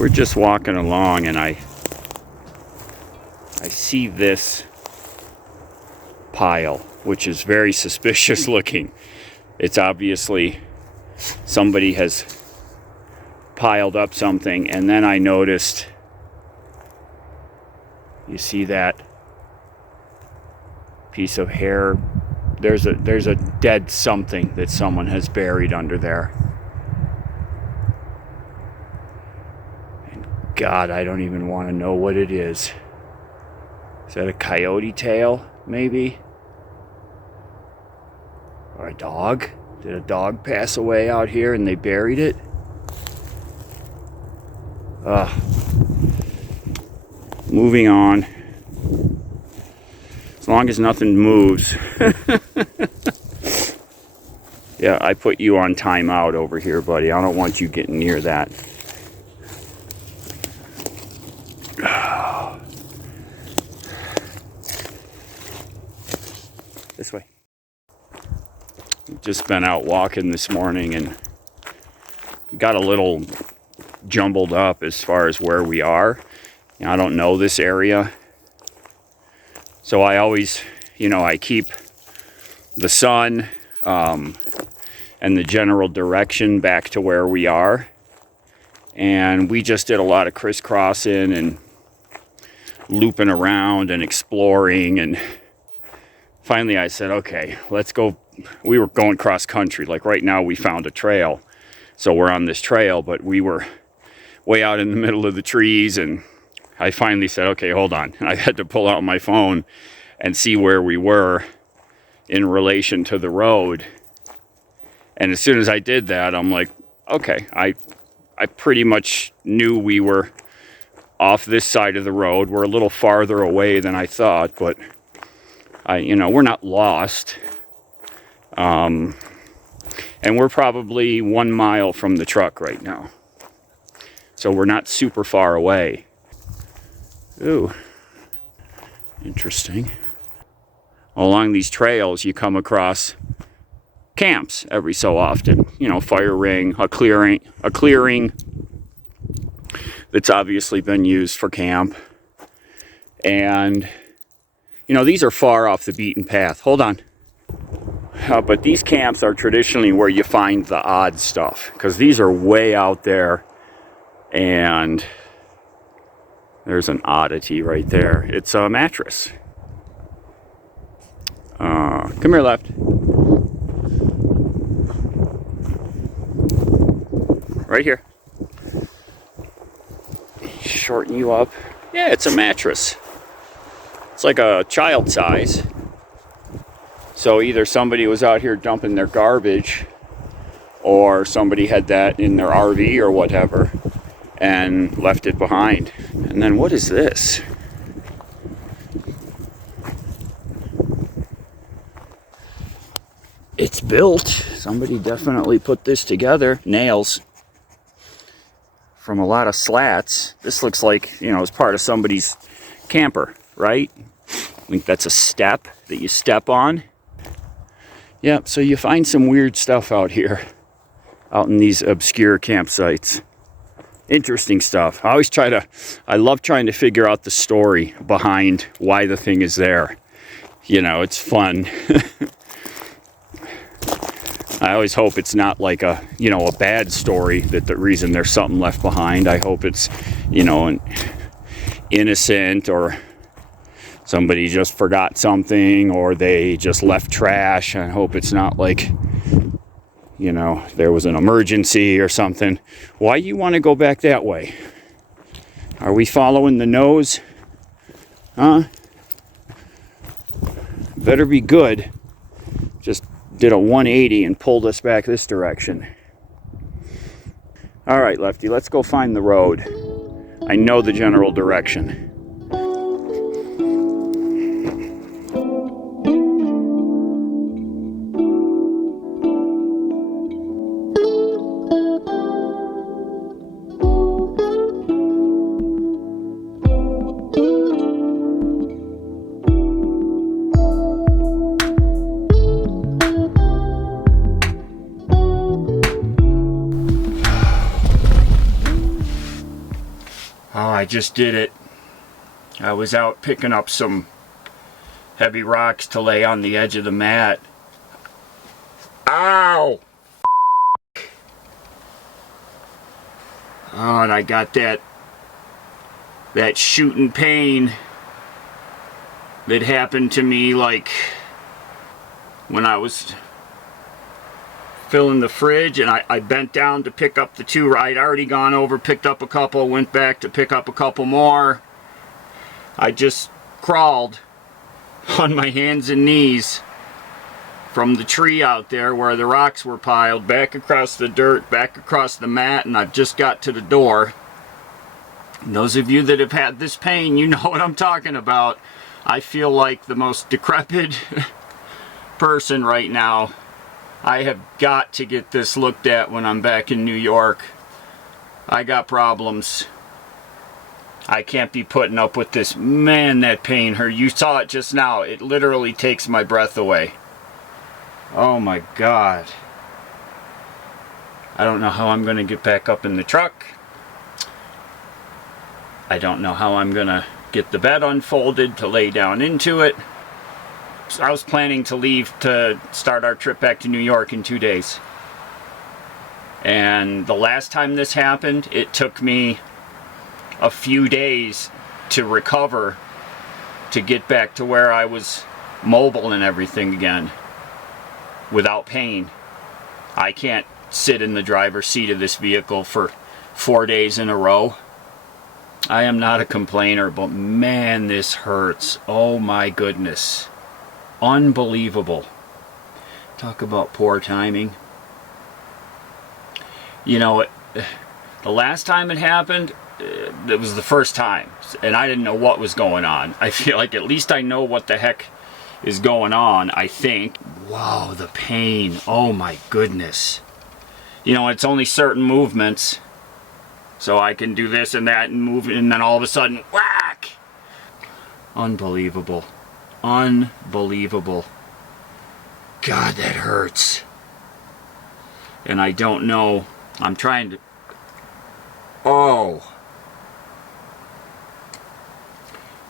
we're just walking along, and I see this pile, which is very suspicious looking. It's obviously somebody has piled up something, and then I noticed, you see that piece of hair? There's a dead something that someone has buried under there. And God, I don't even want to know what it is. Is that a coyote tail, maybe? Or a dog? Did a dog pass away out here and they buried it? Moving on. As long as nothing moves. Yeah, I put you on timeout over here, buddy. I don't want you getting near that. This way. Just been out walking this morning and got a little jumbled up as far as where we are. You know, I don't know this area. So I always, I keep the sun and the general direction back to where we are. And we just did a lot of crisscrossing and looping around and exploring. And finally I said, okay, let's go. We were going cross country. Like right now we found a trail. So we're on this trail, but we were way out in the middle of the trees. And I finally said, okay, hold on. And I had to pull out my phone and see where we were in relation to the road. And as soon as I did that, I'm like, okay, I pretty much knew we were off this side of the road. We're a little farther away than I thought, but we're not lost. And we're probably 1 mile from the truck right now. So we're not super far away. Ooh, interesting. Along these trails, you come across camps every so often. Fire ring, a clearing that's obviously been used for camp. And, these are far off the beaten path. Hold on. But these camps are traditionally where you find the odd stuff, because these are way out there. And there's an oddity right there. It's a mattress. Come here, Left. Right here. Shorten you up. Yeah, it's a mattress. It's like a child size. So either somebody was out here dumping their garbage, or somebody had that in their RV or whatever and left it behind. And then what is this? It's built. Somebody definitely put this together. Nails from a lot of slats. This looks like, it's part of somebody's camper, right? I think that's a step that you step on. Yeah, so you find some weird stuff out here, out in these obscure campsites. Interesting stuff. I love trying to figure out the story behind why the thing is there. It's fun. I always hope it's not like a bad story, that the reason there's something left behind. I hope it's, an innocent, or somebody just forgot something, or they just left trash. I hope it's not like, there was an emergency or something. Why you want to go back that way? Are we following the nose? Huh? Better be good. Just did a 180 and pulled us back this direction. All right, Lefty, let's go find the road. I know the general direction. I just did it. I was out picking up some heavy rocks to lay on the edge of the mat. Ow! Oh, and I got that shooting pain that happened to me like when I was filling the fridge, and I bent down to pick up the two. I'd already gone over, picked up a couple, went back to pick up a couple more. I just crawled on my hands and knees from the tree out there where the rocks were piled, back across the dirt, back across the mat, and I've just got to the door. And those of you that have had this pain, you know what I'm talking about. I feel like the most decrepit person right now. I have got to get this looked at when I'm back in New York. I got problems. I can't be putting up with this. Man, that pain hurt. You saw it just now. It literally takes my breath away. Oh my God. I don't know how I'm going to get back up in the truck. I don't know how I'm going to get the bed unfolded to lay down into it. I was planning to leave to start our trip back to New York in 2 days. And the last time this happened, it took me a few days to recover to get back to where I was mobile and everything again without pain. I can't sit in the driver's seat of this vehicle for 4 days in a row. I am not a complainer, but man, this hurts. Oh my goodness. Unbelievable. Talk about poor timing. You know, the last time it happened, it was the first time, and I didn't know what was going on. I feel like at least I know what the heck is going on, I think. Wow, the pain. Oh my goodness. You know, it's only certain movements, so I can do this and that and move, and then all of a sudden, whack! Unbelievable. Unbelievable. God, that hurts. And I don't know. I'm trying to... Oh.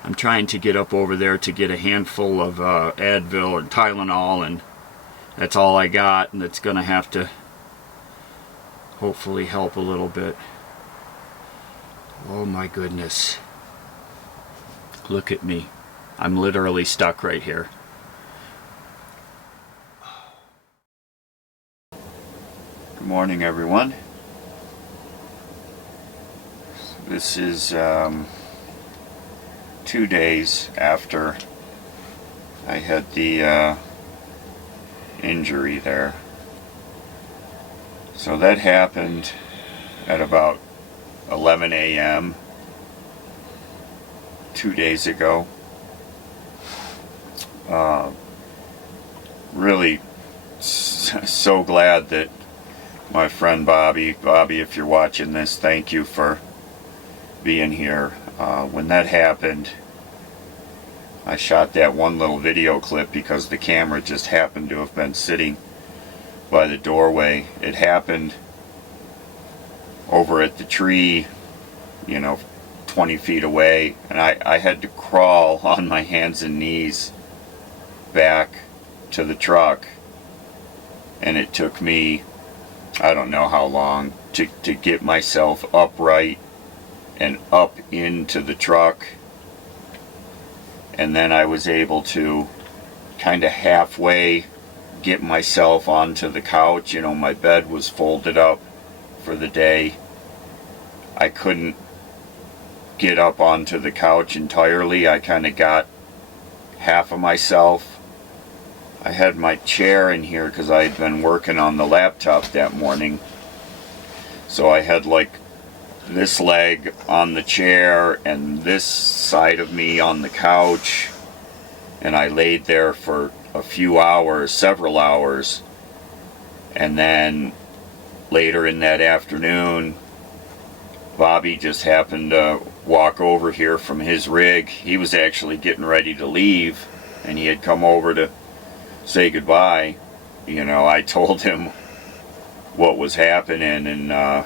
I'm trying to get up over there to get a handful of Advil or Tylenol, and that's all I got, and it's going to have to hopefully help a little bit. Oh my goodness. Look at me. I'm literally stuck right here. Good morning, everyone. This is 2 days after I had the injury there. So that happened at about 11 a.m. 2 days ago. Really so glad that my friend Bobby, if you're watching this, thank you for being here. When that happened, I shot that one little video clip because the camera just happened to have been sitting by the doorway. It happened over at the tree, you know, 20 feet away, and I had to crawl on my hands and knees back to the truck, and it took me, I don't know how long, to get myself upright and up into the truck. And then I was able to kind of halfway get myself onto the couch. You know, my bed was folded up for the day. I couldn't get up onto the couch entirely. I kind of got half of myself. I had my chair in here because I had been working on the laptop that morning. So I had like this leg on the chair and this side of me on the couch. And I laid there for a few hours, several hours. And then later in that afternoon, Bobby just happened to walk over here from his rig. He was actually getting ready to leave, and he had come over to say goodbye. You know, I told him what was happening, and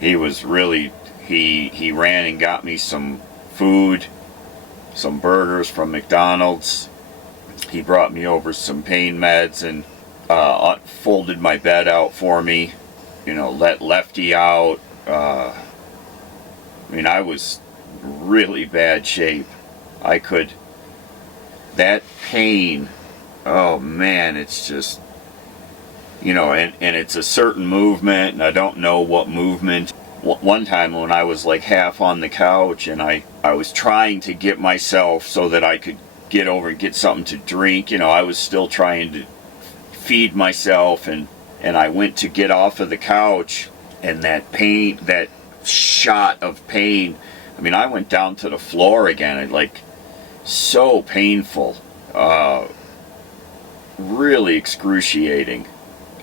he was really He ran and got me some food, some burgers from McDonald's. He brought me over some pain meds and folded my bed out for me. You know, let Lefty out. I mean, I was really bad shape. That pain, oh man, it's just, you know, and it's a certain movement, and I don't know what movement. One time when I was like half on the couch, and I was trying to get myself so that I could get over and get something to drink, you know, I was still trying to feed myself, and I went to get off of the couch, and that pain, that shot of pain, I mean, I went down to the floor again, and like, so painful, really excruciating.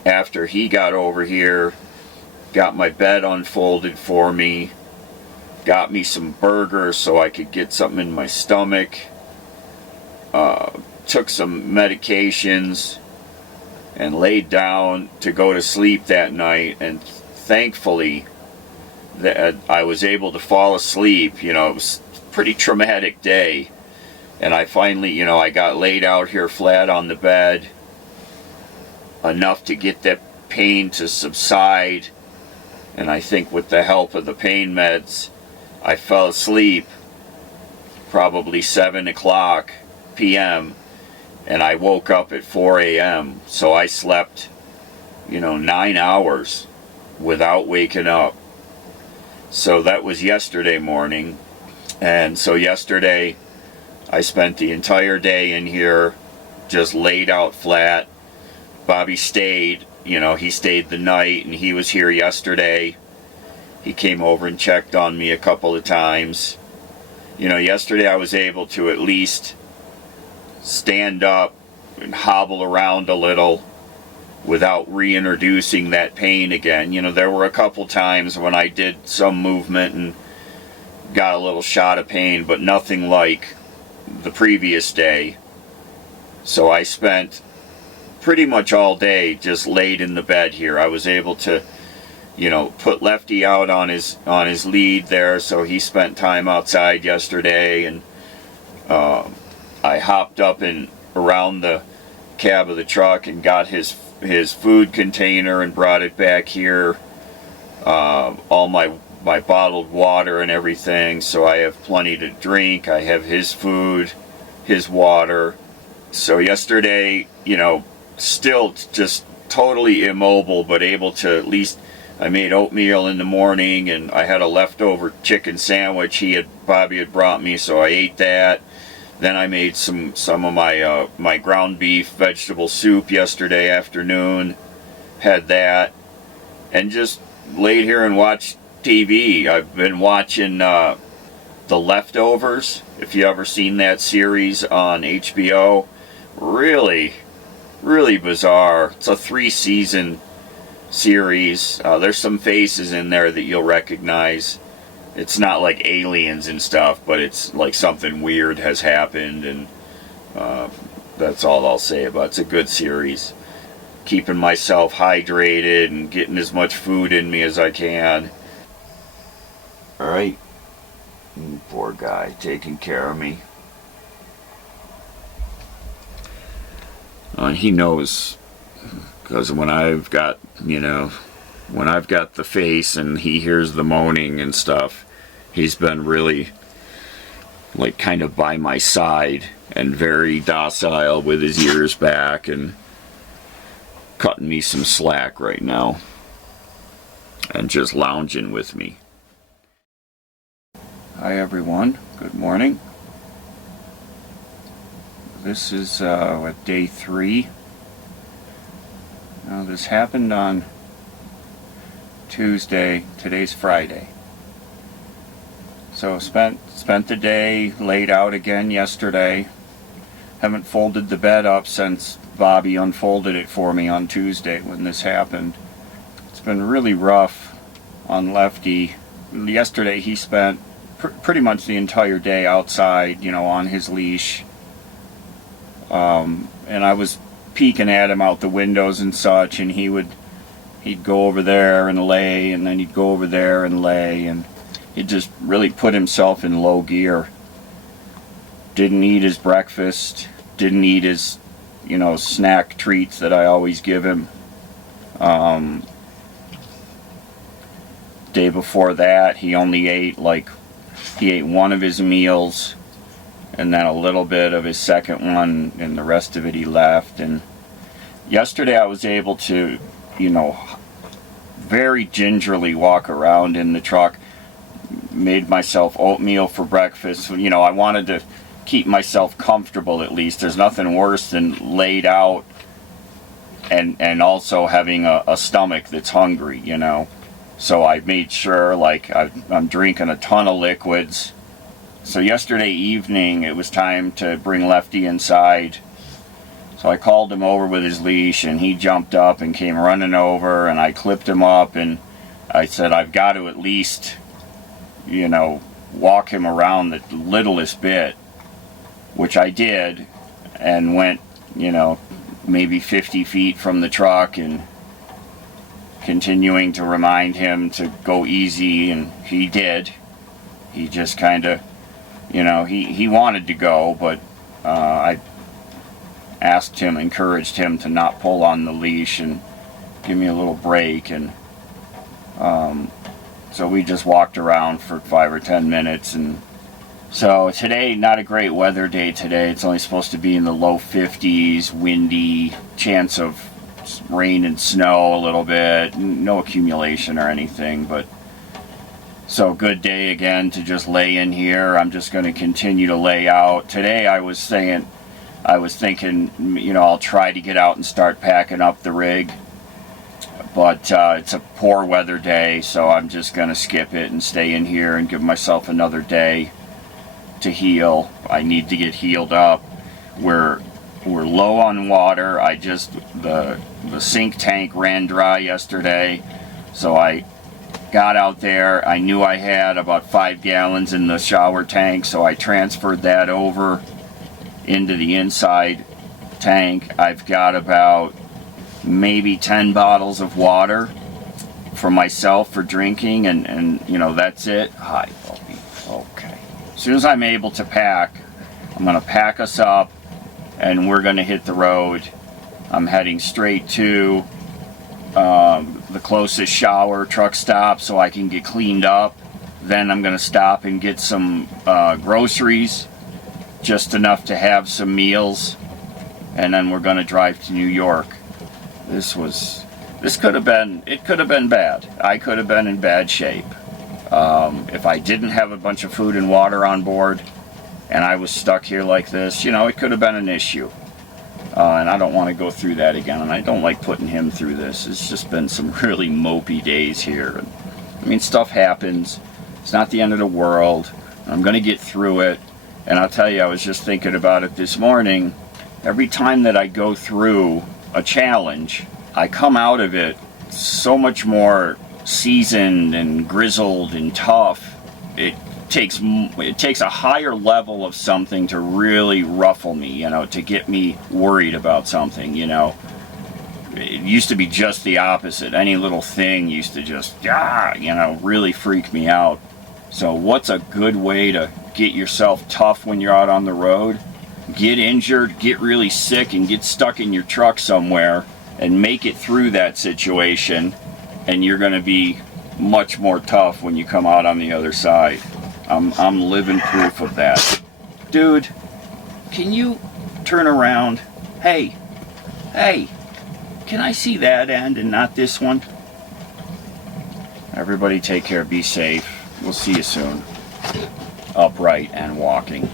After he got over here, got my bed unfolded for me, got me some burgers so I could get something in my stomach, took some medications, and laid down to go to sleep that night, and thankfully that I was able to fall asleep. You know, it was a pretty traumatic day, and I finally, you know, I got laid out here flat on the bed enough to get that pain to subside, and I think with the help of the pain meds, I fell asleep probably 7 o'clock p.m. and I woke up at 4 a.m. So I slept, you know, 9 hours without waking up. So that was yesterday morning, and so yesterday I spent the entire day in here just laid out flat. Bobby stayed, you know, he stayed the night, and he was here yesterday. He came over and checked on me a couple of times. You know, yesterday I was able to at least stand up and hobble around a little without reintroducing that pain again. You know, there were a couple times when I did some movement and got a little shot of pain, but nothing like the previous day. So I spent pretty much all day just laid in the bed here. I was able to, you know, put Lefty out on his lead there, so he spent time outside yesterday, and I hopped up and around the cab of the truck and got his food container and brought it back here. All my bottled water and everything, so I have plenty to drink. I have his food, his water. So yesterday, you know, still just totally immobile, but able to at least, I made oatmeal in the morning, and I had a leftover chicken sandwich Bobby had brought me, so I ate that. Then I made some of my ground beef vegetable soup yesterday afternoon, had that, and just laid here and watched TV. I've been watching The Leftovers, if you ever seen that series on HBO. Really, really bizarre. It's a 3-season series. There's some faces in there that you'll recognize. It's not like aliens and stuff, but it's like something weird has happened, and that's all I'll say about it. It's a good series. Keeping myself hydrated and getting as much food in me as I can. Alright. Poor guy taking care of me. He knows, because when I've got, you know, when I've got the face and he hears the moaning and stuff, he's been really, like, kind of by my side and very docile with his ears back and cutting me some slack right now and just lounging with me. Hi everyone, good morning. This is day 3. Now this happened on Tuesday. Today's Friday. So spent the day laid out again yesterday. Haven't folded the bed up since Bobby unfolded it for me on Tuesday when this happened. It's been really rough on Lefty. Yesterday he spent pretty much the entire day outside, you know, on his leash. And I was peeking at him out the windows and such, and he'd go over there and lay, and then he'd go over there and lay, and he just really put himself in low gear. Didn't eat his breakfast, didn't eat his, snack treats that I always give him. Day before that, he only ate one of his meals, and then a little bit of his second one, and the rest of it he left. And yesterday I was able to, very gingerly walk around in the truck. Made myself oatmeal for breakfast. I wanted to keep myself comfortable at least. There's nothing worse than laid out and also having a stomach that's hungry, So I made sure, I'm drinking a ton of liquids. So yesterday evening, it was time to bring Lefty inside. So I called him over with his leash, and he jumped up and came running over, and I clipped him up, and I said, I've got to at least, walk him around the littlest bit, which I did, and went, maybe 50 feet from the truck, and continuing to remind him to go easy, and he did. He just kind of, he wanted to go, but I encouraged him to not pull on the leash and give me a little break, and so we just walked around for 5 or 10 minutes. And so today, not a great weather day today. It's only supposed to be in the low 50s, windy, chance of rain and snow a little bit, no accumulation or anything, but so good day again to just lay in here. I'm just going to continue to lay out. Today I was thinking, I'll try to get out and start packing up the rig, but it's a poor weather day, so I'm just going to skip it and stay in here and give myself another day to heal. I need to get healed up. We're low on water. The sink tank ran dry yesterday, so I got out there. I knew I had about 5 gallons in the shower tank, so I transferred that over into the inside tank. I've got about maybe 10 bottles of water for myself for drinking, and that's it. Hi, puppy. Okay. As soon as I'm able to pack, I'm going to pack us up, and we're going to hit the road. I'm heading straight to the closest shower truck stop so I can get cleaned up. Then I'm going to stop and get some groceries, just enough to have some meals, and then we're going to drive to New York. It could have been bad. I could have been in bad shape. If I didn't have a bunch of food and water on board and I was stuck here like this, it could have been an issue. And I don't want to go through that again, and I don't like putting him through this. It's just been some really mopey days here. Stuff happens. It's not the end of the world. I'm going to get through it. And I'll tell you, I was just thinking about it this morning. Every time that I go through a challenge, I come out of it so much more seasoned and grizzled and tough. It takes a higher level of something to really ruffle me, to get me worried about something, It used to be just the opposite. Any little thing used to just, really freak me out. So what's a good way to get yourself tough when you're out on the road? Get injured, get really sick, and get stuck in your truck somewhere and make it through that situation, and you're going to be much more tough when you come out on the other side. I'm living proof of that. Dude, can you turn around? Hey, can I see that end and not this one? Everybody take care, be safe. We'll see you soon. Upright and walking.